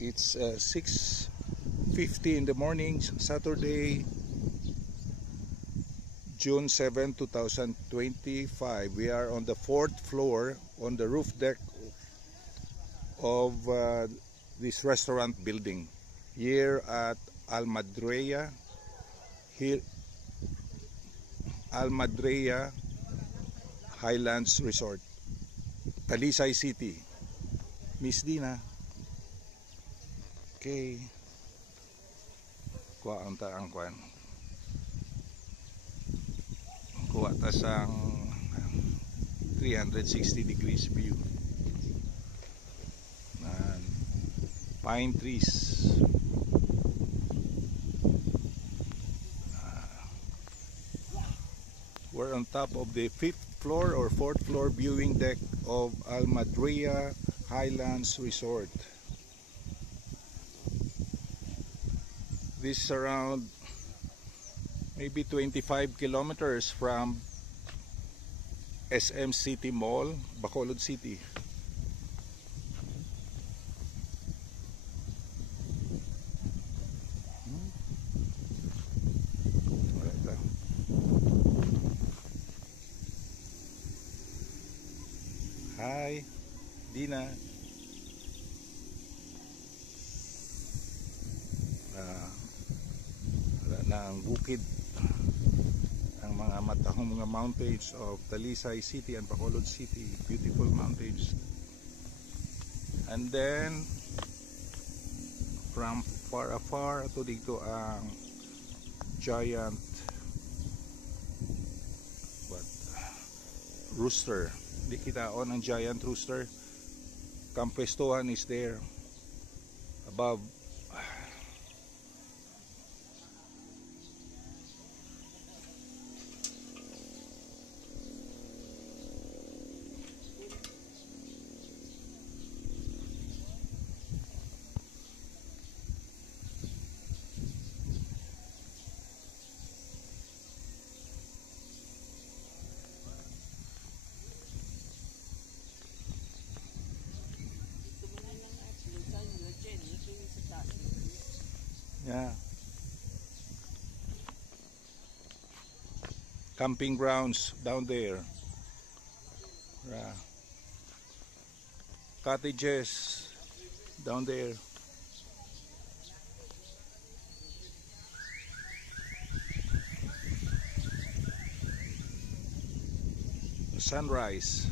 It's 6:50 in the morning, Saturday, June 7, 2025. We are on the 4th floor on the roof deck of this restaurant building here at Almadrella Highlands Resort, Talisay City. Miss Dina. Okay. Kuha ang taang kwan. Kuha ta sang 360 degrees view. And pine trees. We're on top of the 5th floor or 4th floor viewing deck of Almadrella Highlands Resort. This is around maybe 25 kilometers from SM City Mall, Bacolod City. Hi, Dina. Wala na ang bukid, ang mga matahong mga mountains of Talisay City and Bacolod City. Beautiful mountains. And then from far afar to dito ang giant rooster. Di kitaon ang giant rooster. Kampestuhan is there above. Yeah. Camping grounds down there. Yeah. Cottages down there. Sunrise.